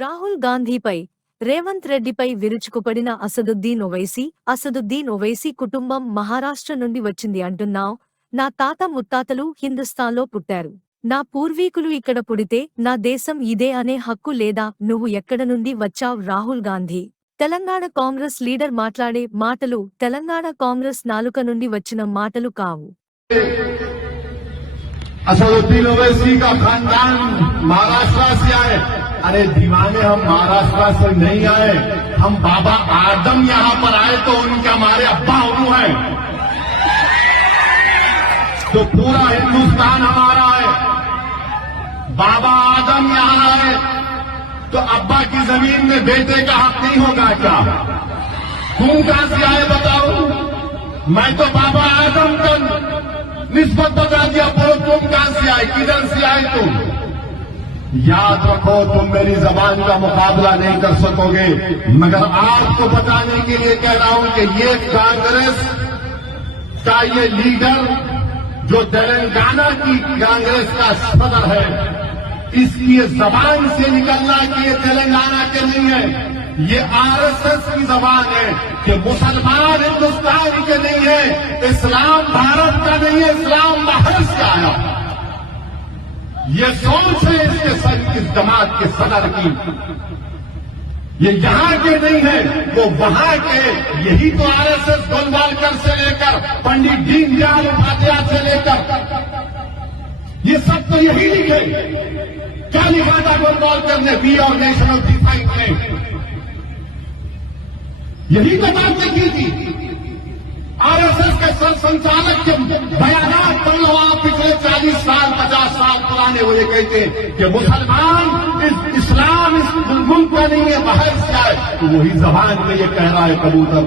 రాహుల్ గాంధీపై రేవంత్ రెడ్డిపై విరుచుకుపడిన అసదుద్దీన్ ఓవైసీ కుటుంబం మహారాష్ట్ర నుండి వచ్చింది అంటున్నావ్. నా తాత ముత్తాతలు హిందుస్థాన్లో పుట్టారు. నా పూర్వీకులు ఇక్కడ పుడితే నా దేశం ఇదే అనే హక్కు లేదా? నువ్వు ఎక్కడ నుండి వచ్చావ్ రాహుల్ గాంధీ? తెలంగాణ కాంగ్రెస్ లీడర్ మాట్లాడే మాటలు తెలంగాణ కాంగ్రెస్ నాలుక నుండి వచ్చిన మాటలు కావు. असदुद्दीन ओवैसी का खानदान महाराष्ट्र से आए। अरे दीवाने, हम महाराष्ट्र से नहीं आए, हम बाबा आदम यहाँ पर आए तो उनके हमारे अब्बा उन्हों हैं। तो पूरा हिंदुस्तान हमारा है। बाबा आदम यहाँ आए तो अब्बा की जमीन में बेटे का हक नहीं होगा क्या? तुम कहां से आए बताओ? मैं तो बाबा आदम का निस्बत बता दिया, बोलो तुम कहां से आए, किधर से आए तुम? याद रखो, तुम मेरी जबान का मुकाबला नहीं कर सकोगे, मगर आपको बताने के लिए कह रहा हूं कि ये कांग्रेस का ये लीडर जो तेलंगाना की कांग्रेस का सदर है, इसकी ये जबान से निकलना कि ये तेलंगाना के नहीं है, ये आरएसएस की जबान है कि मुसलमान हिंदुस्तान के नहीं है, इस्लाम भारत का नहीं है, इस्लाम बाहर से आया। ये सोच है इस जमात के सदर की। ये यहां के नहीं है, वो वहां के। यही तो आरएसएस गोलवालकर से लेकर पंडित दीनदयाल उपाध्याय से लेकर ये सब तो यही लिखे। क्या लिखा था गोलवालकर ने वी और नेशनल डिफाइट में? यही तो बात की थी। आरएसएस के सर संचालक के बयानात पढ़ लो आप, पिछले 40 साल 50 साल पुराने। वो ये कहते कि मुसलमान इस्लाम इस मुल्क का नहीं है, बाहर से आए। तो वही जबान में ये कह रहा है कबूतर।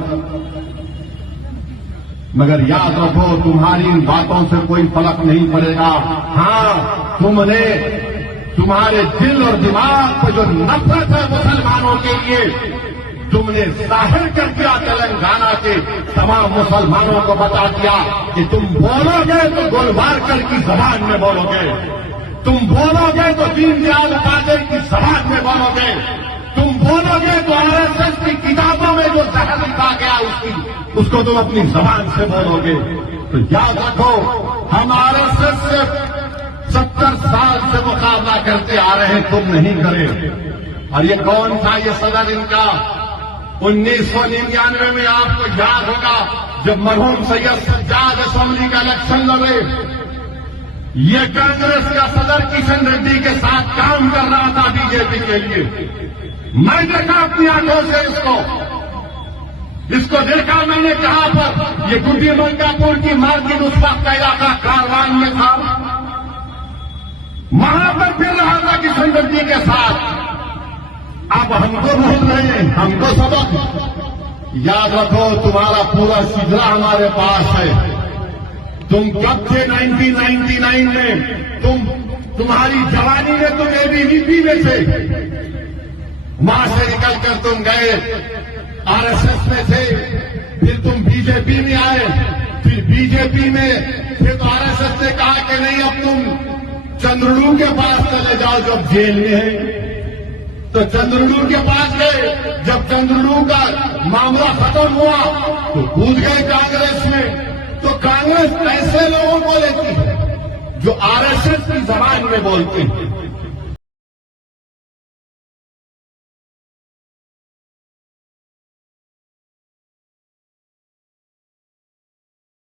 मगर याद रखो, तुम्हारी इन बातों से कोई फर्क नहीं पड़ेगा। हाँ, तुमने तुम्हारे दिल और दिमाग पर जो नफरत है मुसलमानों के लिए, तुमने जाहिर कर दिया। तेलंगाना के तमाम मुसलमानों को बता दिया कि तुम बोलोगे तो गोलवालकर की जबान में बोलोगे, तुम बोलोगे तो दीनदयाल उपाध्याय की जबान में बोलोगे, तुम बोलोगे तो आरएसएस की किताबों में जो जहर लिखा गया उसको तुम अपनी जबान से बोलोगे। तो याद रखो, हम आरएसएस से 70 साल से मुकाबला करते आ रहे हैं, तुम नहीं करे। और ये कौन था ये सदर इनका? 1999 में आपको याद होगा, जब मरहूम सैयद सज्जाद असेंबली का इलेक्शन लड़े, ये कांग्रेस का सदर किशन रेड्डी के साथ काम कर रहा था बीजेपी के लिए। मैं देखा अपनी आंखों से इसको देखा मैंने। कहां पर? ये गुड्डी मंगापुर की मार्केट उस वक्त का इलाका कारवान में था, वहां पर फिर रहा था किशन रेड्डी के साथ। अब हमको भूल रहे हैं, हमको सबक याद रखो। तुम्हारा पूरा सिलसिला हमारे पास है। तुम कब थे 1999 में? तुम्हारी जवानी में तुम एबीवीपी में थे, वहां से निकलकर तुम गए आरएसएस में थे, फिर तुम बीजेपी में आए, फिर बीजेपी में फिर तो आरएसएस ने कहा कि नहीं, अब तुम चंद्रलू के पास चले जाओ जो जेल में है। तो चंद्रलू के पास गए। जब चंद्रलू का मामला खत्म हुआ तो कूद गए कांग्रेस में। तो कांग्रेस ऐसे लोगों को लेती है जो आरएसएस की जबान में बोलते हैं।